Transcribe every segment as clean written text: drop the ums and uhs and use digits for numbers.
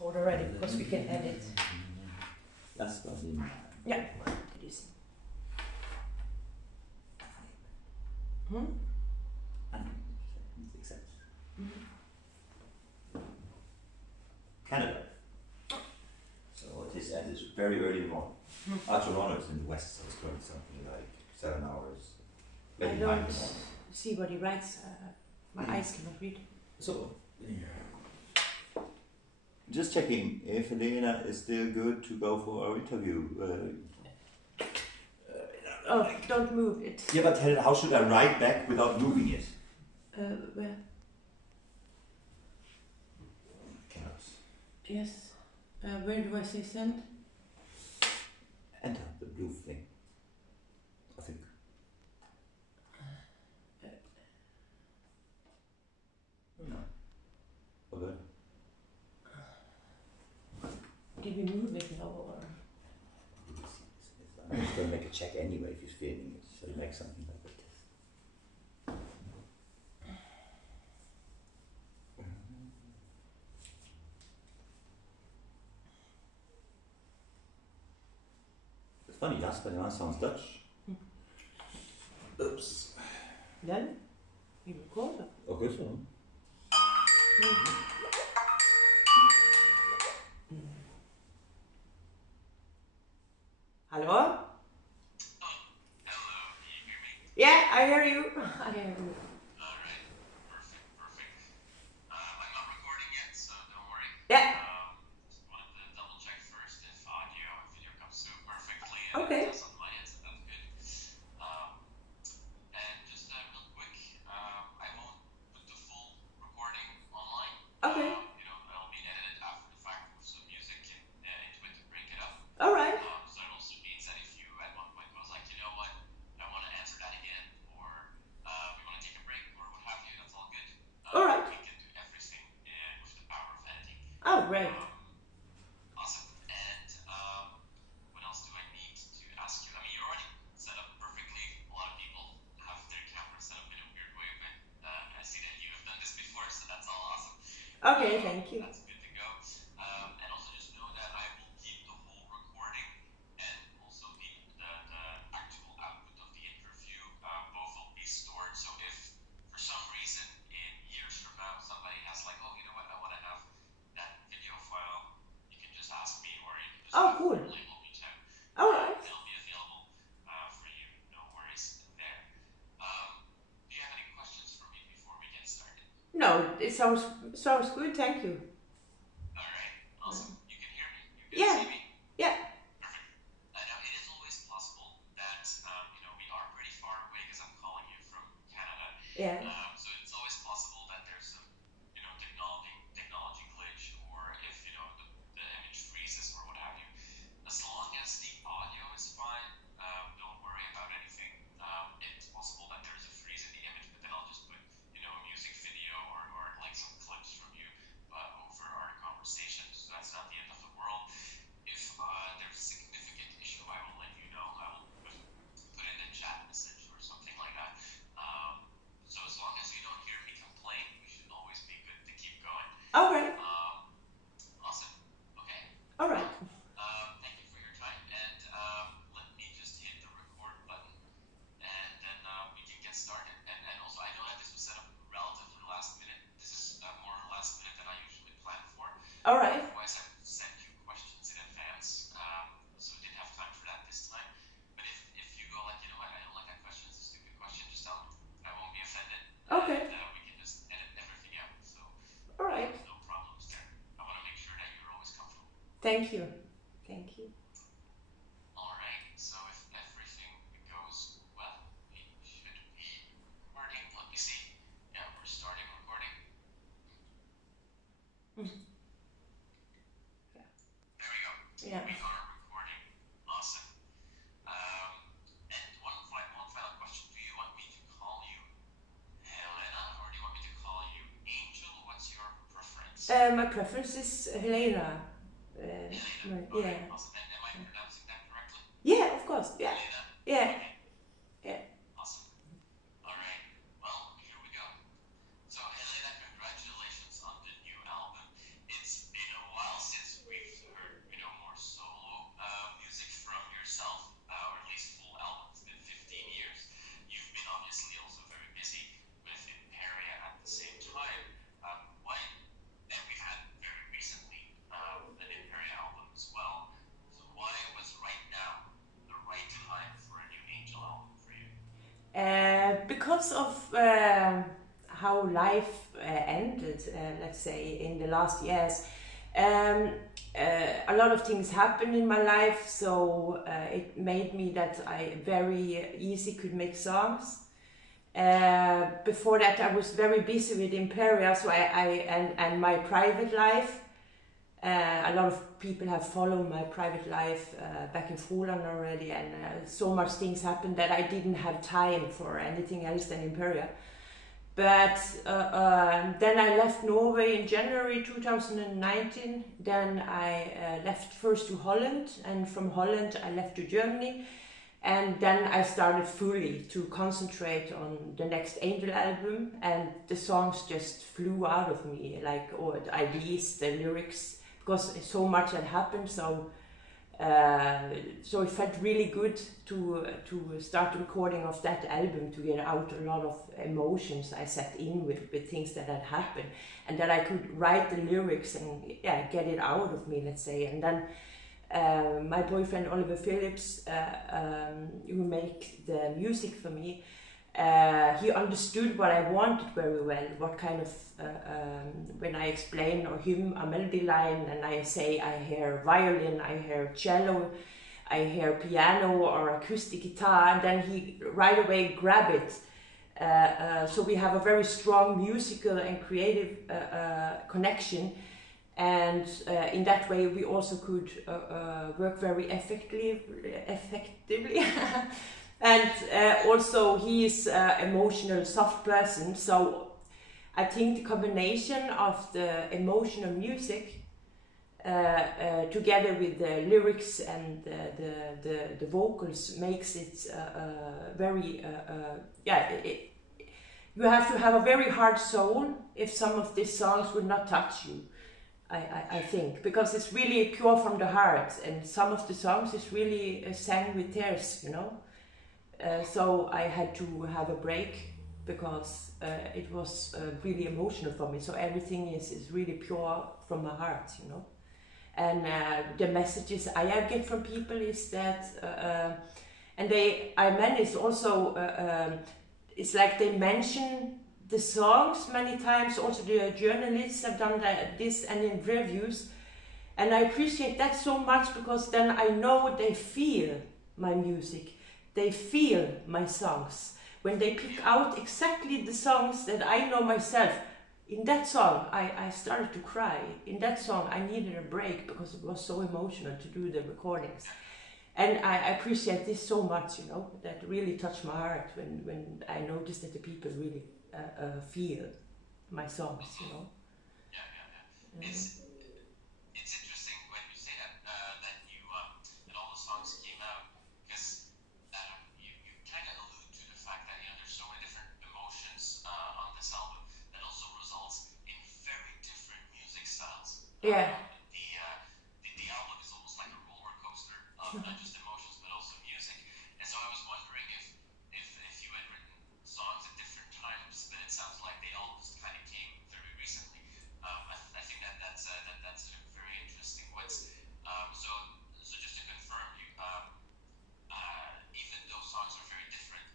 record already because we can edit. Das war sie. Ja. Hmm? Canada. So it is at this very early in the morning. Toronto is in the west, so it's going something like 7 hours. I don't see what he writes. My eyes cannot read. So, just checking if Helena is still good to go for our interview. Oh, don't move it. Yeah, but how should I write back without moving it? Where? Yes. Where do I say send? Enter the blue thing. I think. No. Okay. Did we move it now or? I'm just going to make a check anyway if he's feeling it. So you make something like this. It's funny, Jasper sounds Dutch. Oops. Then? You record it. Okay, so. Hello? Hello, can you hear me? Yeah, I hear you. I hear you. Alright, perfect. I'm not recording yet, so don't worry. Yeah. Just wanted to double check first if audio and video comes through perfectly. And Okay. it does on my end, so that's good. And just real quick, I won't put the full recording online. Okay. It'll be edited after the fact with some music into it to break it up. Alright. So it also means that if you at one point was like, you know what, I want to answer that again, or we want to take a break, or what have you, that's all good. Alright. We can do everything with the power of editing. Oh, great. Awesome. And what else do I need to ask you? I mean, you're already set up perfectly. A lot of people have their camera set up in a weird way, but I see that you have done this before, so that's all awesome. Okay, thank you. That's good to go. And also just know that I will keep the whole recording and also the actual output of the interview. Both will be stored. So if for some reason in years from now somebody has like, oh, you know what, I want to have that video file, you can just ask me, or you can just Cool. label reach out. Alright. It'll be available for you. No worries there. Do you have any questions for me before we get started? No, it sounds good, thank you. Alright, awesome. You can hear me? You can Yeah. see me? Yeah. Perfect. Now, it is always possible that, we are pretty far away because I'm calling you from Canada. Yeah. So it's always possible that there's some, technology glitch, or if, the image freezes or what have you. As long as the audio is fine, don't worry about anything. It's possible that there's a freeze in the image, but then I'll just put, a music video or like some clips from you over our conversation. So that's not the end of the world. If there's a significant issue, I will let you know. I will put in the chat message or something like that. So as long as you don't hear me complain, we should always be good to keep going. Okay. Awesome. Okay. Alright. Thank you for your time, and let me just hit the record button, and then we can get started. And also, I know that this was set up relatively last minute. This is more last minute than I usually plan for. Alright. Otherwise, I would send you questions in advance, so we didn't have time for that this time. But if you go like, you know what, I don't like that question, it's a stupid question, just tell me. I won't be offended. Okay. And we can just edit everything out. So Alright. no problems there. I want to make sure that you're always comfortable. Thank you. Thank you. Alright, so if everything goes well, we should be recording. Let me see. Yeah, we're starting recording. Yeah. There we go. Yeah. We are recording. Awesome. And one final question. Do you want me to call you Helena, or do you want me to call you Angel? What's your preference? My preference is Helena. Helena. Yeah. Okay, awesome. And am I pronouncing that correctly? Yeah, of course. Yeah. Helena? Yeah. Okay. Yeah. Awesome. Alright, well, here we go. So Helena, congratulations on the new album. It's been a while how life ended, let's say, in the last years. A lot of things happened in my life, so it made me that I very easy could make songs. Before that, I was very busy with Imperia, so and my private life. A lot of people have followed my private life back in Froland already, and so much things happened that I didn't have time for anything else than Imperia. But then I left Norway in January 2019. Then I left first to Holland, and from Holland I left to Germany. And then I started fully to concentrate on the next Angel album, and the songs just flew out of me, like or the ideas, the lyrics, because so much had happened. So it felt really good to start recording of that album, to get out a lot of emotions I sat in with things that had happened, and that I could write the lyrics and get it out of me, let's say. And then my boyfriend Oliver Phillips, who make the music for me, he understood what I wanted very well, what kind of, when I explain or him a melody line and I say I hear violin, I hear cello, I hear piano or acoustic guitar, and then he right away grab it. So we have a very strong musical and creative connection. And in that way we also could work very effectively. And also he is an emotional, soft person, so I think the combination of the emotional music together with the lyrics and the vocals makes it very you have to have a very hard soul if some of these songs would not touch you. I think, because it's really pure from the heart, and some of the songs is really sang with tears, you know. So I had to have a break because it was really emotional for me. So everything is really pure from my heart, you know. And the messages I get from people is that, and I manage also. It's like they mention the songs many times. Also the journalists have done this, and in reviews, and I appreciate that so much, because then I know they feel my music, they feel my songs. When they pick out exactly the songs that I know myself, in that song I started to cry, in that song I needed a break because it was so emotional to do the recordings. And I appreciate this so much, you know, that really touched my heart when I noticed that the people really feel my songs, you know. It's interesting when you say that that you that all the songs came out, because you kind of allude to the fact that there's so many different emotions on this album that also results in very different music styles. Yeah. The album is almost like a roller coaster of not just emotions but also music. And so I was wondering if you had written songs at different times, but it sounds like they all just kind of came very recently. I think that's very interesting. So just to confirm, you even though songs are very different,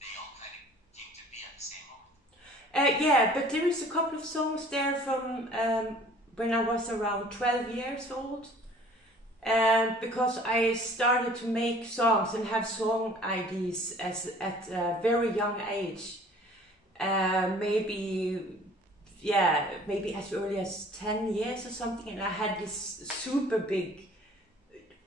they all kind of came to be at the same moment. Yeah, but there is a couple of songs there from when I was around 12 years old. Because I started to make songs and have song ideas at a very young age. Maybe as early as 10 years or something, and I had this super big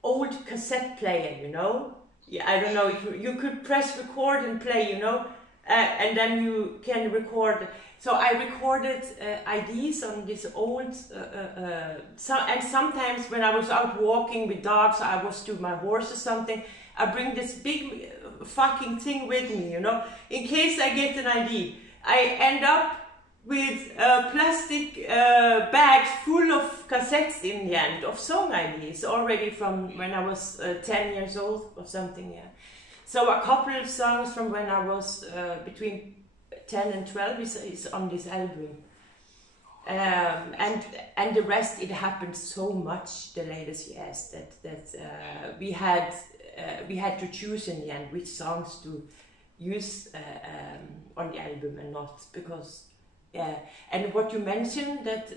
old cassette player, you know. Yeah, I don't know if you could press record and play, you know, and then you can record. So I recorded ideas on this old, and sometimes when I was out walking with dogs, I was to my horse or something, I bring this big fucking thing with me, you know, in case I get an idea. I end up with plastic bags full of cassettes in the end, of song ideas, already from when I was 10 years old or something, yeah. So a couple of songs from when I was between 10 and 12 is on this album. And the rest, it happened so much the latest years that we had to choose in the end which songs use on the album and not because. And what you mentioned that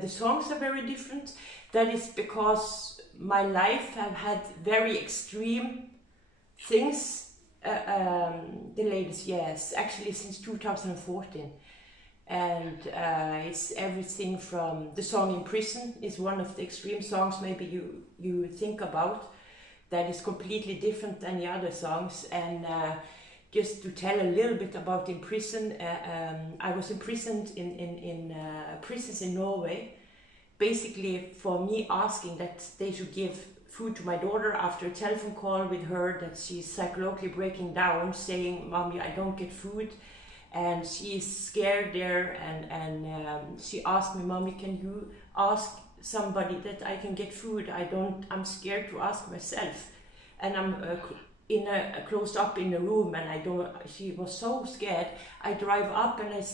the songs are very different. That is because my life have had very extreme things the latest years, actually since 2014. And it's everything from the song In Prison is one of the extreme songs maybe you think about, that is completely different than the other songs. And just to tell a little bit about In Prison, I was imprisoned in prisons in Norway, basically for me asking that they should give food to my daughter after a telephone call with her that she's psychologically breaking down, saying, "Mommy, I don't get food." And she is scared there, and she asked me, "Mommy, can you ask somebody that I can get food? I'm scared to ask myself." And I'm closed up in a room, and she was so scared. I drive up and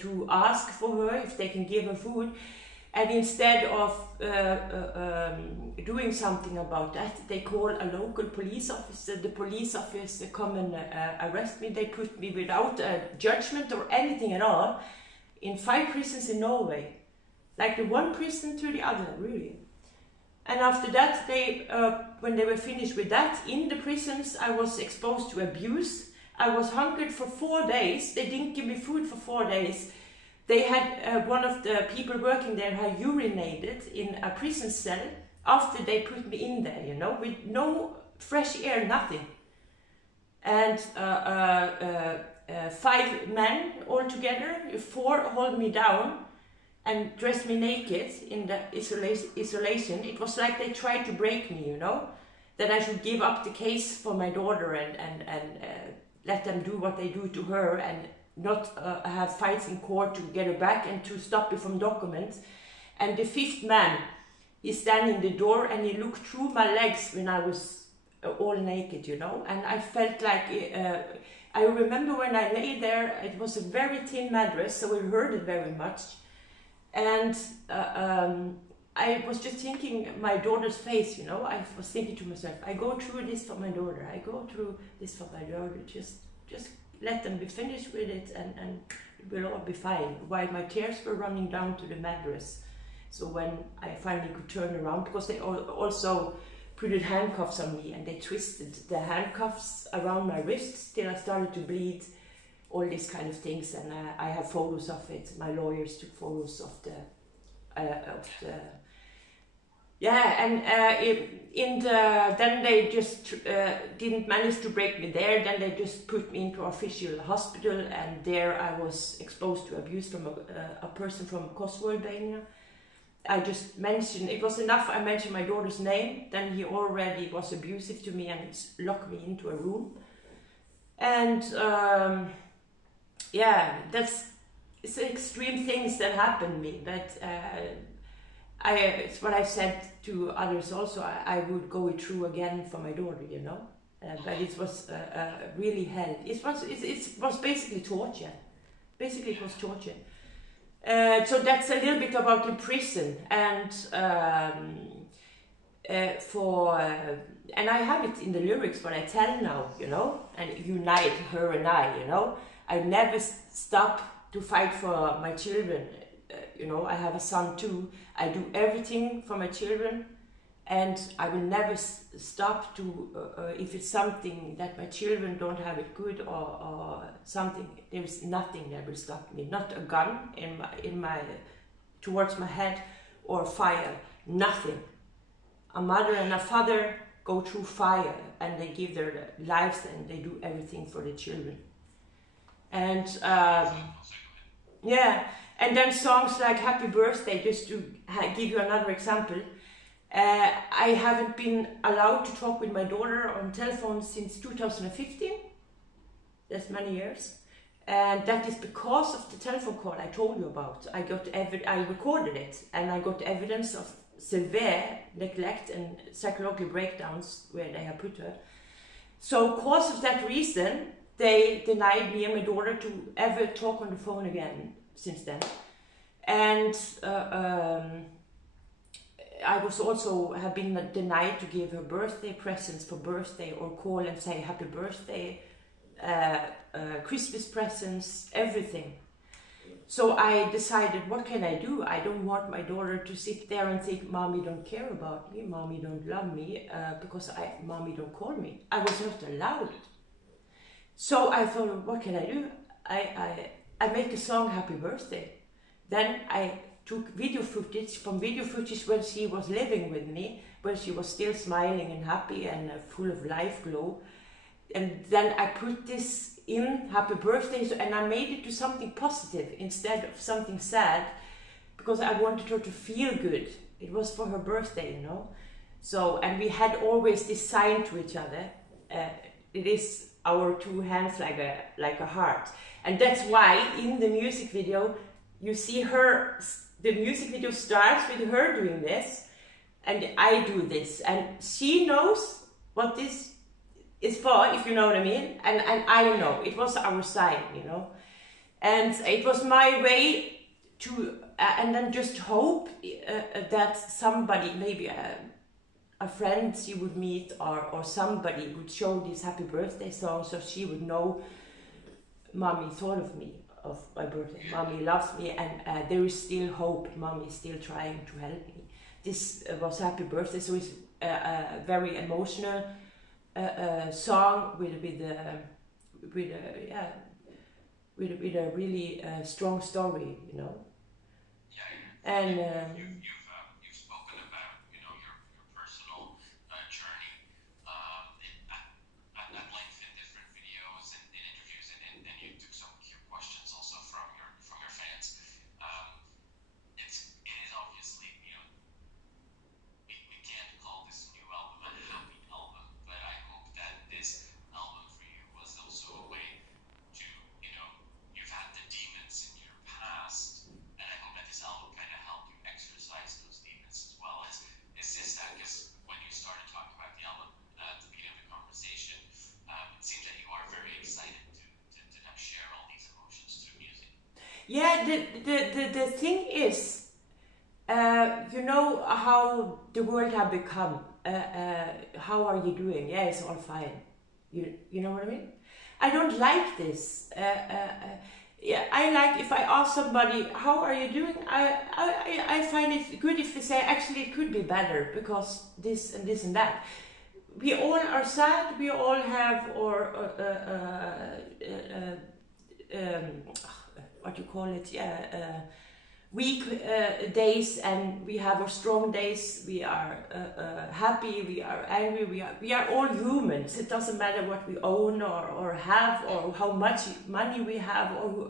to ask for her if they can give her food. And instead of doing something about that, they call a local police officer. The police officer come and arrest me. They put me without a judgment or anything at all in 5 prisons in Norway, like the one prison to the other, really. And after that, when they were finished with that, in the prisons, I was exposed to abuse. I was hungered for 4 days. They didn't give me food for 4 days. They had one of the people working there had urinated in a prison cell after they put me in there, you know, with no fresh air, nothing. And 5 men all together, 4 hold me down and dressed me naked in the isolation. It was like they tried to break me, you know, that I should give up the case for my daughter and let them do what they do to her, and not have fights in court to get her back and to stop me from documents. And the 5th man, he's standing in the door and he looked through my legs when I was all naked, you know. And I felt like, I remember when I lay there, it was a very thin mattress, so it hurted very much. And I was just thinking my daughter's face, you know. I was thinking to myself, I go through this for my daughter, I go through this for my daughter, just let them be finished with it, and it will all be fine. While my tears were running down to the mattress. So when I finally could turn around, because they also put handcuffs on me, and they twisted the handcuffs around my wrists till I started to bleed, all these kind of things. And I have photos of it. My lawyers took photos of the then they just didn't manage to break me there. Then they just put me into official hospital, and there I was exposed to abuse from a person from Kosovo, Albania. I just mentioned, it was enough I mentioned my daughter's name, then he already was abusive to me and locked me into a room. And it's extreme things that happened to me, but it's what I've said to others also. I would go it through again for my daughter, you know. But it was really hell. It was basically torture. Basically, it was torture. So that's a little bit about the prison, and and I have it in the lyrics, what I tell now, you know, and unite her and I, you know. I never stop to fight for my children. You know, I have a son too. I do everything for my children, and I will never stop to, if it's something that my children don't have it good or something, there is nothing that will stop me. Not a gun towards my head or fire, nothing. A mother and a father go through fire and they give their lives and they do everything for the children. And and then songs like Happy Birthday, just to give you another example. I haven't been allowed to talk with my daughter on telephone since 2015. That's many years. And that is because of the telephone call I told you about. I recorded it, and I got evidence of severe neglect and psychological breakdowns where they have put her. So because of that reason, they denied me and my daughter to ever talk on the phone again since then. And I was also have been denied to give her birthday presents for birthday, or call and say happy birthday Christmas presents, everything. So I decided, what can I do? I don't want my daughter to sit there and think, Mommy don't care about me, Mommy don't love me, because Mommy don't call me. I was not allowed. So I thought, what can I do? I make a song, Happy Birthday. Then I took video footage when she was living with me, when she was still smiling and happy and full of life glow. And then I put this in, Happy Birthday, and I made it to something positive instead of something sad, because I wanted her to feel good. It was for her birthday, you know. So, and we had always this sign to each other. It is our two hands like a heart. And that's why in the music video, you see her, the music video starts with her doing this, and I do this. And she knows what this is for, if you know what I mean, and I know. It was our sign, you know. And it was my way to, and then just hope that somebody, maybe a friend she would meet or somebody would show this Happy Birthday song, so she would know Mommy thought of me, of my birthday. Mommy loves me, and there is still hope. Mommy is still trying to help me. This was Happy Birthday, so it's a very emotional song with a really strong story, you know. Yeah. And you've spoken about, you know, your personal journey at length in different videos and in interviews, and you took some questions also from your fans. It is obviously, you know, we can't call this new album a happy album, but I hope that this album for you was also a way to, you know, you've had the demons in your past, and I hope that this album kind of helped you exercise those demons as well. Is this that? Because when you started talking about the album at the beginning of the conversation, it seems that you are very excited to kind of share all these emotions through music. yeah, the thing is, you know how the world have become. How are you doing? Yeah, it's all fine. You know what I mean? I don't like this. Yeah, I like if I ask somebody, how are you doing? I find it good if they say, actually it could be better because this and this and that. We all are sad. We all have what you call it? Yeah. Weak days, and we have our strong days. We are happy, we are angry, we are all humans. It doesn't matter what we own or have, or how much money we have, or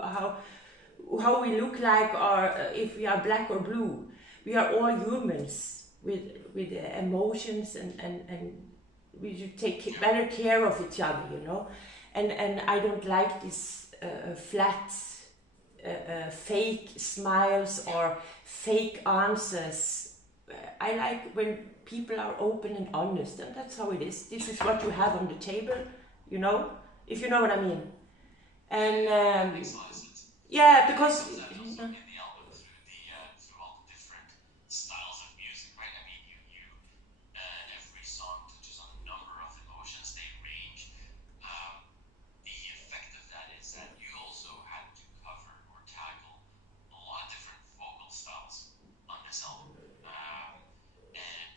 how we look like, or if we are black or blue. We are all humans with emotions, and we should take better care of each other, you know. And I don't like this flat fake smiles or fake answers. I like when people are open and honest, and that's how it is. This is what you have on the table, you know, if you know what I mean. And yeah, because in the album through all the different styles of music, right? I mean, you every song touches on a number of emotions. They range. The effect of that is that you also had to cover or tackle a lot of different vocal styles on this album. And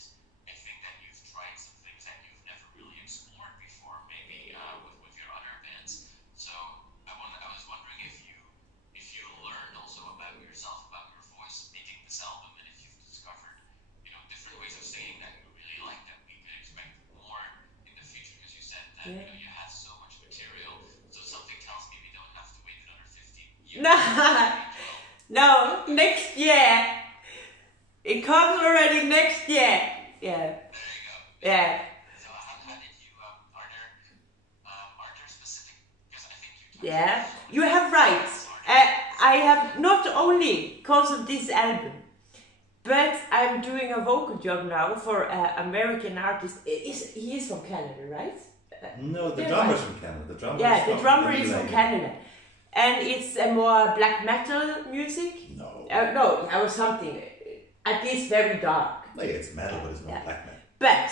I think that you've tried some things that you've never really explored before, maybe with your other bands. So I was wondering if you learned also about yourself, about your voice, making this album, and if you've discovered, you know, different ways of singing that you really like, that we could expect more in the future, because you said that, you know, you had so much material. So something tells me we don't have to wait another 15 years. No, next year. It comes already next year. Yeah. There you go. Yeah. So how did you, are there specific, because I think you talked Yeah. about so You have right. I have not only because of this album, but I'm doing a vocal job now for an American artist. He is from Canada, right? No, the Yeah, drummer's right. from Canada. The drummer Yeah, the drummer is from England. Canada. And it's a more black metal music. No. No, or something. At least very dark. Like it's metal, but it's not Yeah. black metal. But,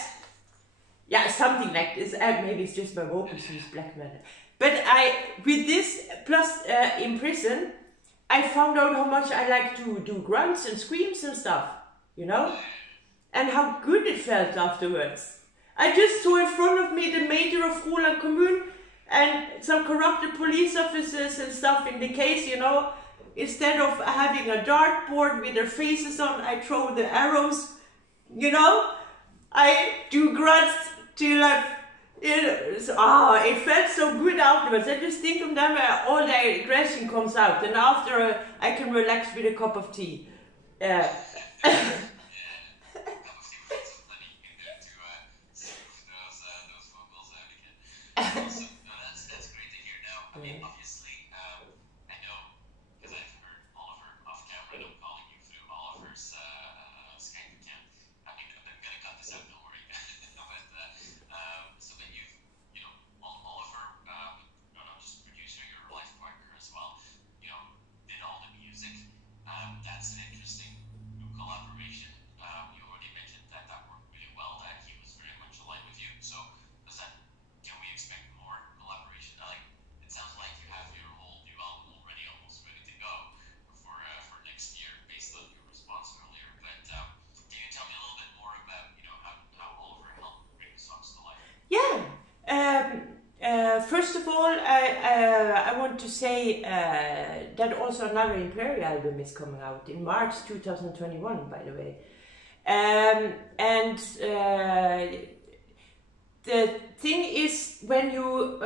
yeah, something like this. Maybe it's just my vocals who's black metal. But with this, plus in prison, I found out how much I like to do grunts and screams and stuff, you know? And how good it felt afterwards. I just saw in front of me the mayor of Roland Commune and some corrupted police officers and stuff in the case, you know. Instead of having a dartboard with their faces on, I throw the arrows, you know. I do grunts till it felt so good afterwards. I just think of them, all the aggression comes out, and after I can relax with a cup of tea. Awesome. No, that's great to hear. Now, I mean, obviously, I know because I've heard Oliver off camera, and I'm calling you through Oliver's Skype account. I mean, I'm gonna cut this out, don't worry. So that you know, Oliver, just producer, your life partner as well, you know, did all the music. That's an interesting collaboration. You already mentioned that worked really well. That he was very much aligned with you. So. Can we expect more collaboration? Like, it sounds like you have your whole new album already almost ready to go for next year, based on your response earlier. But can you tell me a little bit more about, you know, how Oliver helped bring the songs to life? Yeah. First of all, I want to say that also another Imperial album is coming out in March 2021, by the way. The thing is, when you,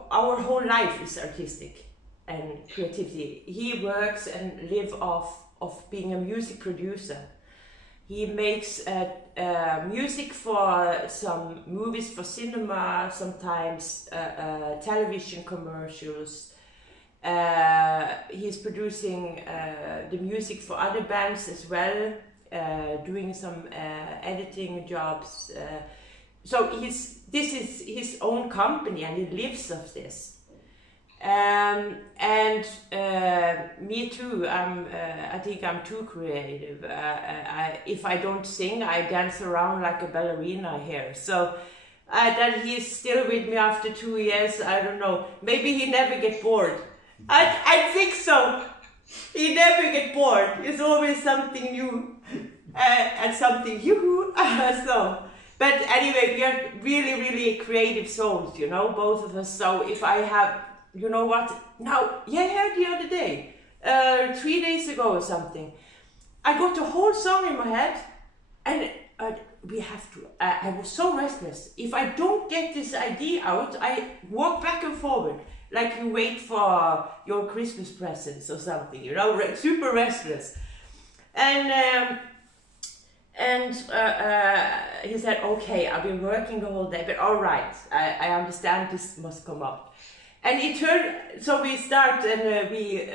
our whole life is artistic and creativity. He works and lives off of being a music producer. He makes music for some movies, for cinema, sometimes television commercials. He's producing the music for other bands as well. Doing some editing jobs, so this is his own company, and he lives of this. Me too. I think I'm too creative. If I don't sing, I dance around like a ballerina here. So that he's still with me after 2 years, I don't know. Maybe he never get bored. I think so. He never get bored. It's always something new and something yoo-hoo. So, but anyway, we are really, really creative souls, you know, both of us. So if I have, you know what? Now, the other day, 3 days ago or something, I got a whole song in my head, and we have to. I was so restless. If I don't get this idea out, I walk back and forward. Like you wait for your Christmas presents or something, you know, super restless. And he said, okay, I've been working the whole day, but all right, I understand this must come up. And it turned, so we start and we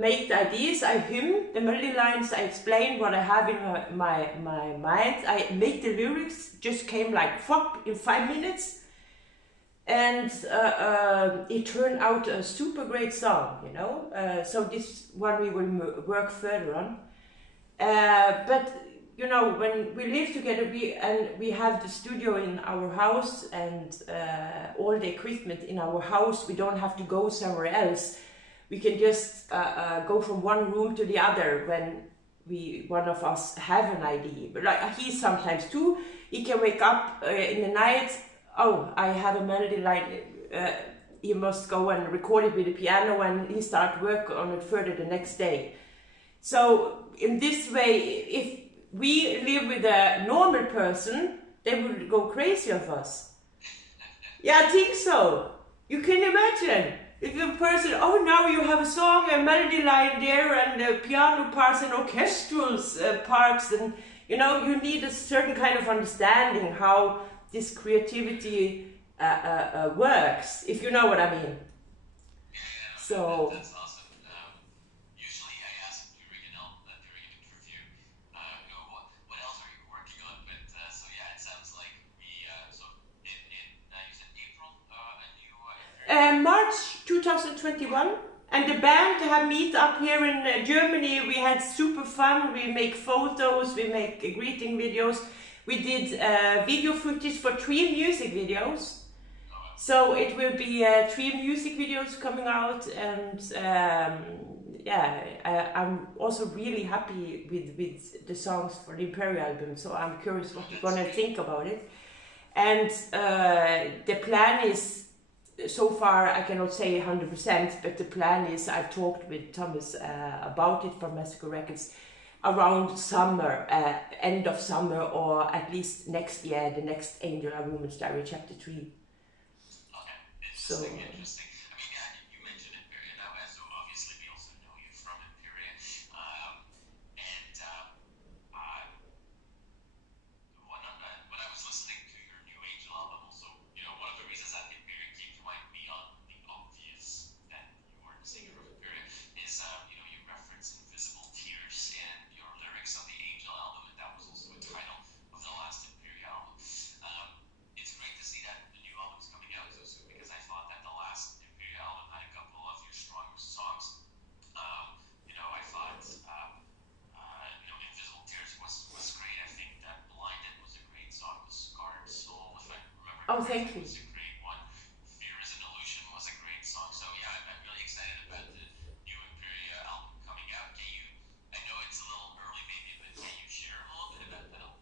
make the ideas, I hum the melody lines, I explain what I have in my mind, I make the lyrics, just came like flop in 5 minutes. And it turned out a super great song, you know. So this one we will work further on. But you know, when we live together, we have the studio in our house and all the equipment in our house. We don't have to go somewhere else. We can just go from one room to the other when one of us have an idea. But like he sometimes too, he can wake up in the night. Oh, I have a melody line, he must go and record it with the piano, and he start work on it further the next day. So in this way, if we live with a normal person, they will go crazy of us. Yeah, I think so. You can imagine. If a person, oh, now you have a song, a melody line there, and piano parts and orchestral parts, and you know, you need a certain kind of understanding how this creativity works, if you know what I mean. Yeah, so that's awesome. Usually I ask during an interview, what else are you working on? But so yeah, it sounds like so you said April, a new March 2021, and the band have meet up here in Germany. We had super fun. We make photos, we make greeting videos. We did video footage for 3 music videos. So it will be 3 music videos coming out, and I'm also really happy with the songs for the Imperial album. So I'm curious what you're gonna think about it. And the plan is, so far I cannot say 100%, but the plan is, I've talked with Thomas about it from Massacre Records, around summer, end of summer, or at least next year, the next Angel and Woman's Diary Chapter 3. Okay, interesting. I mean, yeah, you mentioned Imperia now, so obviously we also know you from Imperia. When I was listening to your new Angel album, also, one of the reasons that Imperia came to mind beyond the obvious that you were the singer of Imperia is, you reference Invisible Tears in your lyrics on the Angel album, and that was also a title of the last Imperia album. It's great to see that the new album's coming out so soon, because I thought that the last Imperia album had a couple of your strongest songs. I thought, Invisible Tears was great. I think that Blinded was a great song. The Scarred Soul, if I remember Thank you. was a great one. Fear is an Illusion was a great song. So yeah, I'm really excited about the new Imperia album coming out. I know it's a little early maybe, but can you share a little bit about that album?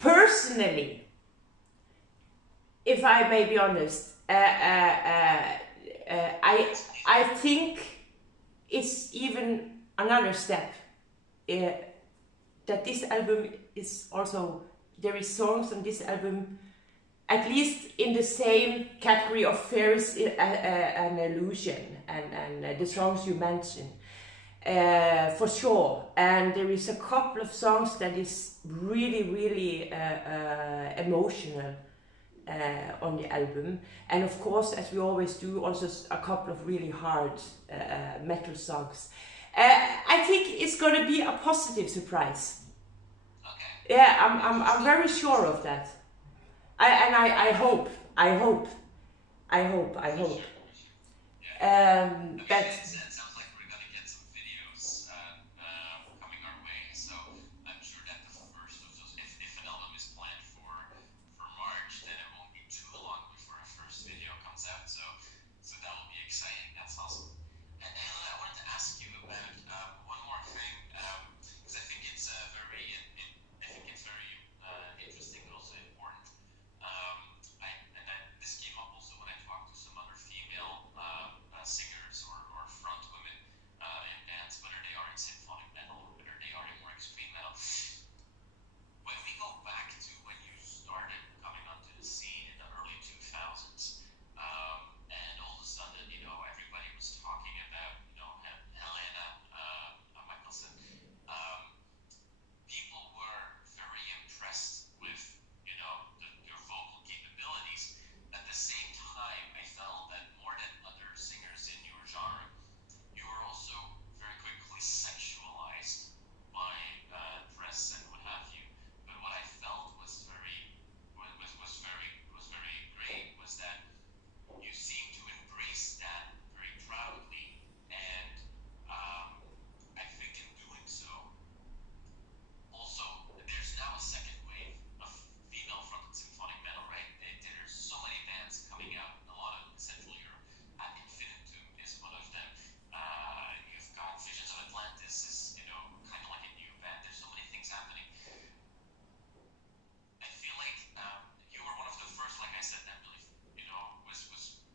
Personally, if I may be honest, I think it's even another step, that this album is also, there is songs on this album at least in the same category of Fear is an Illusion and the songs you mentioned, for sure. And there is a couple of songs that is really emotional on the album, and of course, as we always do, also a couple of really hard metal songs. I think it's gonna be a positive surprise. Okay. Yeah, I'm very sure of that. I hope. But It sounds like we're gonna get some videos coming our way. So I'm sure that the first of those, if an album is planned for March, then it won't be too long before a first video comes out. So that will be exciting. That's awesome. And Helena, I wanted to ask you about one more thing, because I think it's very interesting, but also important. This came up also when I talked to some other female singers or front women in bands, whether they are in symphonic metal or whether they are in more extreme metal. When we go back to when you started coming onto the scene in the early 2000s, and all of a sudden, everybody was talking about, Helena Michaelsen. People were very impressed with, your vocal capabilities. At the same time, I felt that more than other singers in your genre, you were also very quickly sexualized by press and what have you. But what I felt was very great was that you seemed to embrace that very proudly, and I think in doing so, also, there's now a second wave of female-fronted symphonic metal, right? There's so many bands coming out, a lot of Central Europe. Infinitum is one of them. You've got Visions of Atlantis is, kind of like a new band. There's so many things happening. I feel like you were one of the first, like I said, that really,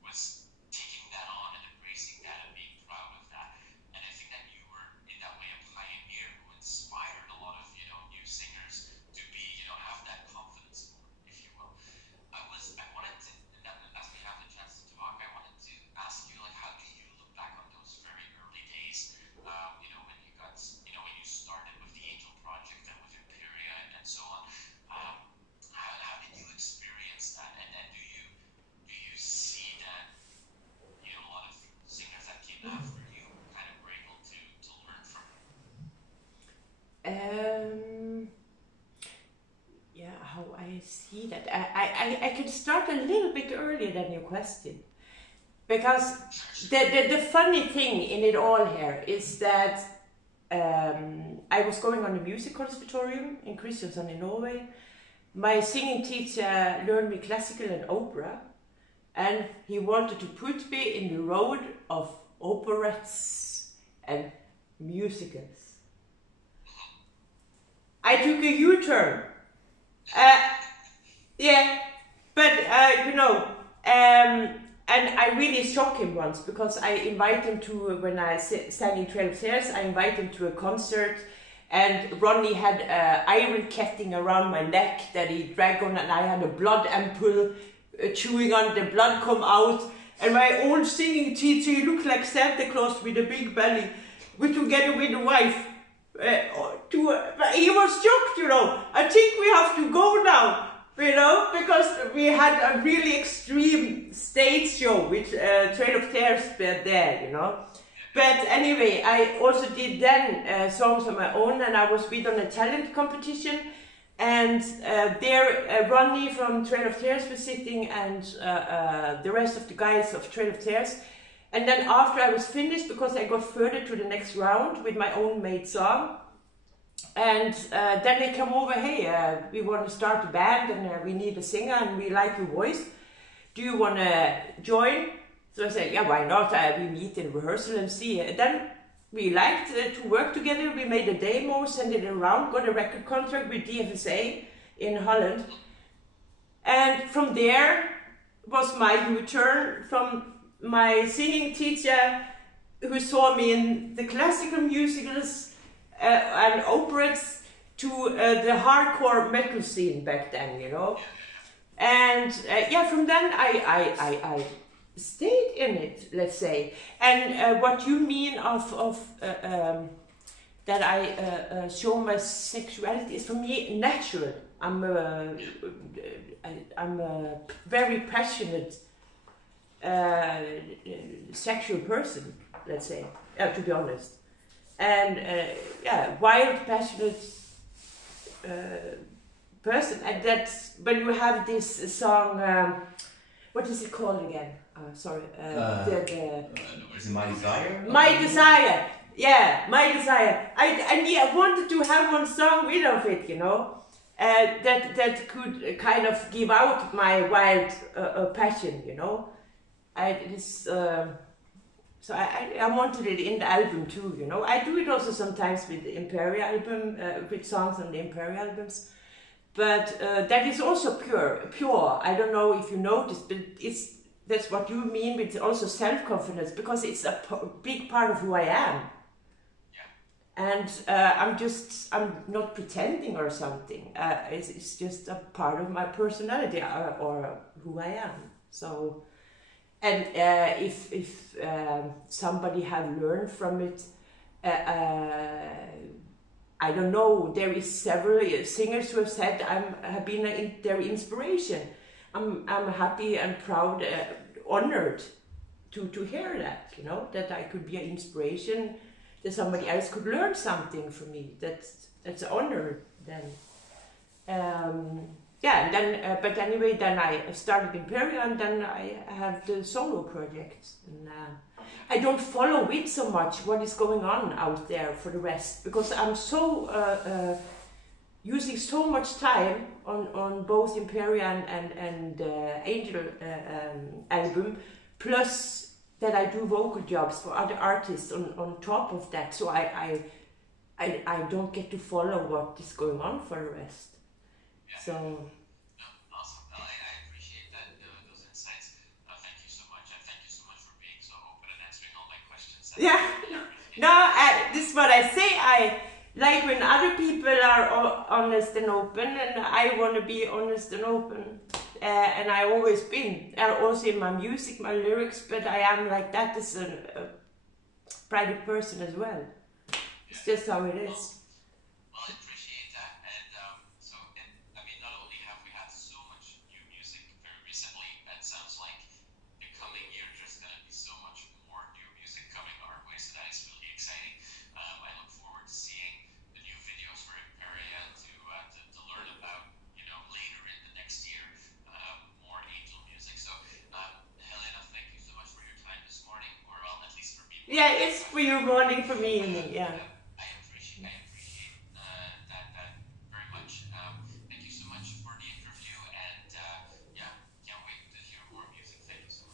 was taking that on and embracing that and being proud of that. And I think that you were, in that way, a pioneer who inspired a lot of, new singers to be, have that confidence, if you will. I wanted to, as we have the chance to talk, I wanted to ask you, how do you look back on those very early days, when you got, when you started with the Angel Project and with Imperia and so on. How did you experience that? And do you see that, a lot of singers that came after you kind of were able to learn from you? Yeah, how I see that. I can start a little bit earlier than your question, because the funny thing in it all here is that I was going on the music conservatorium in Kristiansand in Norway, my singing teacher learned me classical and opera, and he wanted to put me in the road of operettes and musicals. I took a U-turn. Yeah, but you know, and I really shocked him once because I invited him to, when I sang in 12 Stairs, I invited him to a concert, and Ronnie had iron ketting around my neck that he dragged on, and I had a blood ampoule chewing on, the blood come out, and my old singing teacher, he looked like Santa Claus with a big belly, together with the wife. He was shocked, you know. I think we have to go now, you know, because we had a really extreme stage show with Trail of Tears there, you know. But anyway, I also did then songs on my own, and I was with on a talent competition, and there Ronnie from Trail of Tears was sitting, and the rest of the guys of Trail of Tears. And then after I was finished, because I got further to the next round with my own made song, and then they come over, hey, we want to start a band, and we need a singer, and we like your voice. Do you want to join? So I said, yeah, why not? We meet in rehearsal and see. And then we liked to work together. We made a demo, sent it around, got a record contract with DFSA in Holland. And from there was my U-turn from my singing teacher, who saw me in the classical musicals and operas, to the hardcore metal scene back then, you know. And yeah, from then I stayed in it, let's say. And what you mean of that I show my sexuality is for me natural. I'm a very passionate sexual person, let's say, to be honest. And yeah, wild, passionate person. And that's when you have this song, what is it called again? Sorry. Is it My Desire? My Desire. Yeah, My Desire. I wanted to have one song with of it, you know, that could kind of give out my wild passion, you know. So I wanted it in the album too, you know. I do it also sometimes with the Imperial album, with songs on the Imperial albums. But that is also pure. I don't know if you noticed, but that's what you mean with also self-confidence, because it's a big part of who I am. And I'm not pretending or something. It's just a part of my personality or who I am. So, and if somebody have learned from it, I don't know. There is several singers who have said have been their inspiration. I'm happy and proud, honored to hear that. You know, that I could be an inspiration, that somebody else could learn something from me. That's an honor then. Yeah, and then but anyway, then I started Imperial, and then I have the solo projects. And I don't follow it so much what is going on out there for the rest, because I'm so using so much time on both Imperial and Angel album, plus that I do vocal jobs for other artists on top of that. So I don't get to follow what is going on for the rest. So. Awesome. I appreciate that, those insights. Thank you so much, and thank you so much for being so open and answering all my questions. Yeah. No, this is what I say. I like when other people are honest and open, and I want to be honest and open. And I always been, and also in my music, my lyrics. But I am like that as a private person as well. It's just how it is. Well, I appreciate that, and so I mean, not only have we had so much new music very recently, it sounds like the coming year there's going to be so much more new music coming our way, so that is really exciting. I look forward to seeing the new videos for Imperia to learn about, you know, later in the next year, more Angel music. So, Helena, thank you so much for your time this morning, or well, at least for me. Yeah, it's for your morning, for me, yeah. I appreciate that very much. Thank you so much for the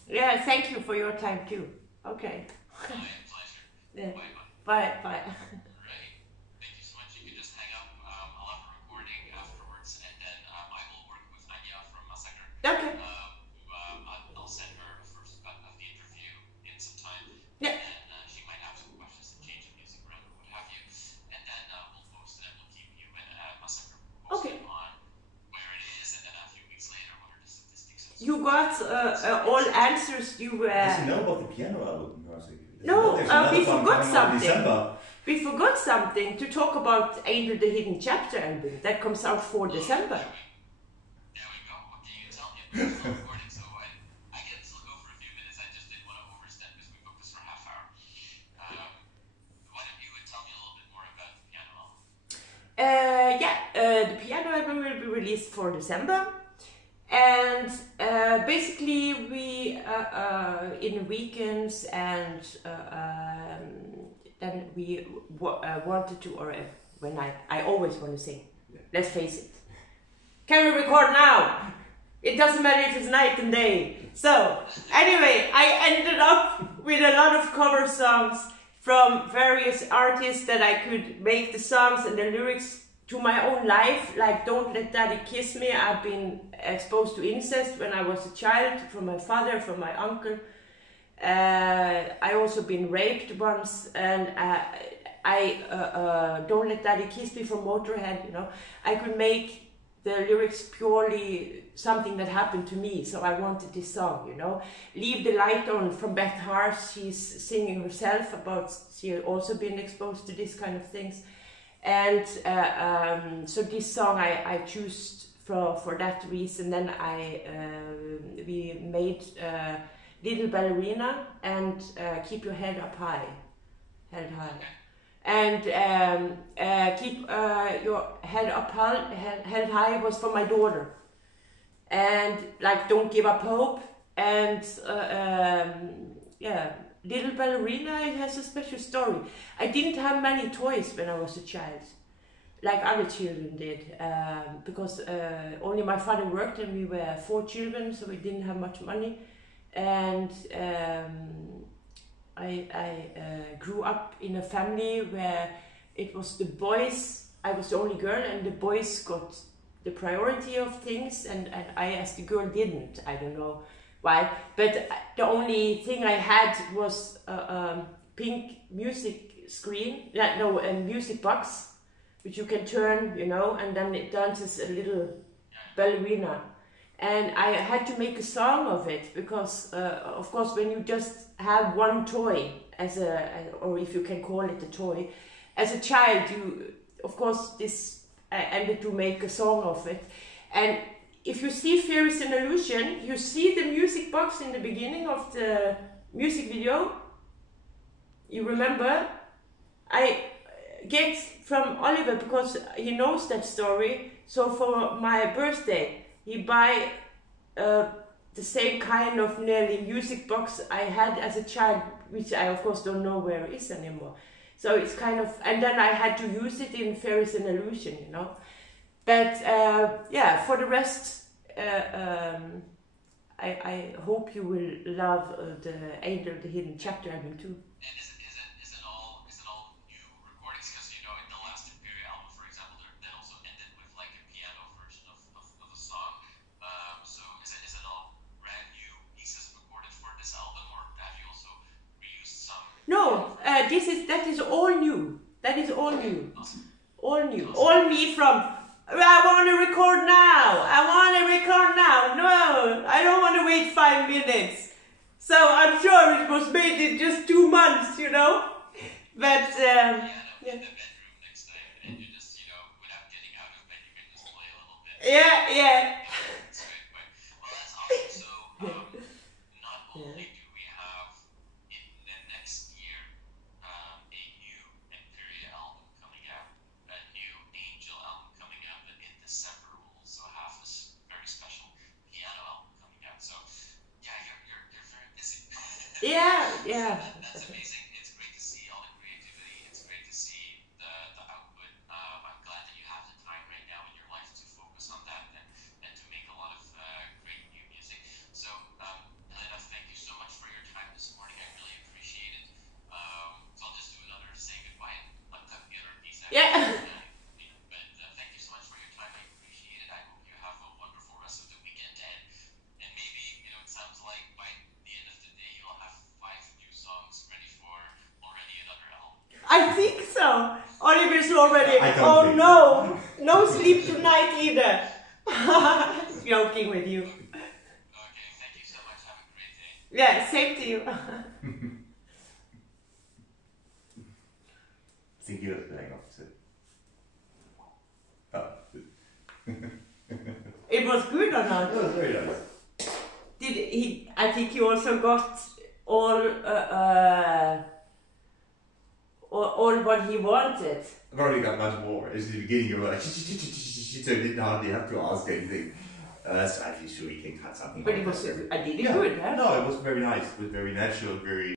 Yeah, thank you for your time too. Okay. My pleasure. Yeah. Bye. Bye. Bye. Right. Thank you so much. You can just hang up. I'll have a recording afterwards, and then I will work with Anya from Massacre. Okay. I'll send her a first cut of the interview in some time, Yeah. and she might have some questions to change the music around or what have you. And then we'll post it, and we'll keep you and Massacre posted on where it is, and then a few weeks later, what are the statistics? You got all answers you were. Does he know about the piano album? No, There's another we song forgot coming out in something. December. We forgot something to talk about Angel the Hidden Chapter album that comes out for December. There we go. What can you tell me? I'm still recording, so I can still go for a few minutes. I just didn't want to overstep because we booked this for a half hour. Why don't you tell me a little bit more about the piano album? The piano album will be released for December. And basically we in the weekends and then we wanted to, or when I always want to sing, let's face it. Can we record now? It doesn't matter if it's night and day. So anyway, I ended up with a lot of cover songs from various artists that I could make the songs and the lyrics to my own life, like Don't Let Daddy Kiss Me. I've been exposed to incest when I was a child, from my father, from my uncle. I also been raped once, and Don't Let Daddy Kiss Me from Motorhead, you know. I could make the lyrics purely something that happened to me, so I wanted this song, you know. Leave the Light On from Beth Hart, she's singing herself about, she had also been exposed to this kind of things. And so this song I choose for that reason. Then we made Little Ballerina and Keep Your Head Up High, Head High, and Keep Your Head Up High, Head High was for my daughter, and like Don't Give Up Hope, and yeah. Little Ballerina, it has a special story. I didn't have many toys when I was a child, like other children did, because only my father worked and we were 4 children, so we didn't have much money. And I grew up in a family where it was the boys, I was the only girl, and the boys got the priority of things, and I, as the girl, didn't. I don't know why, but the only thing I had was a pink music screen, a music box, which you can turn, you know, and then it dances a little ballerina. And I had to make a song of it because, of course, when you just have one toy, or if you can call it a toy, as a child, you, of course, I ended to make a song of it. And if you see Fear is an Illusion, you see the music box in the beginning of the music video. You remember? I get from Oliver, because he knows that story. So for my birthday, he buy the same kind of nearly music box I had as a child, which I of course don't know where it is anymore. So it's kind of, and then I had to use it in Fear is an Illusion, you know. But yeah, for the rest, I hope you will love the Angel the Hidden Chapter album too. And is it all new recordings? Because you know, in the last Imperial album, for example, that also ended with like a piano version of a song. So is it all brand new pieces recorded for this album, or have you also reused some? No, that is all new. That is all new. Awesome. All new. Awesome. All me from. I want to record now. I want to record now. No, I don't want to wait 5 minutes. So I'm sure it was made in just 2 months, you know. But Yeah. In the bedroom next time, and you just, you know, without getting out of bed, you can just play a little bit. Yeah. That's great. Well, that's awesome. So not only do we have in the next year a new Imperial album coming out, a new Angel album coming out, but in December we'll also have this very special piano album coming out. So yeah, you're very busy. Yeah. That's amazing. It's great to see all the creativity. It's great to see the output. I'm glad that you have the time right now in your life to focus on that and to make a lot of great new music. So Helena, thank you so tears already. I don't Oh think no, no sleep tonight either. Joking with you. Okay, thank you so much. Have a great day. Yeah, same to you. Think you're playing opposite. Oh. It was good or not? That was very nice. Did he? I think he also got all what he wanted. I've already got much more. It's the beginning of like, so he didn't hardly have to ask anything. So I'm sure he can cut something. But it was, I did it good, huh? No, it was very nice. It was very natural, very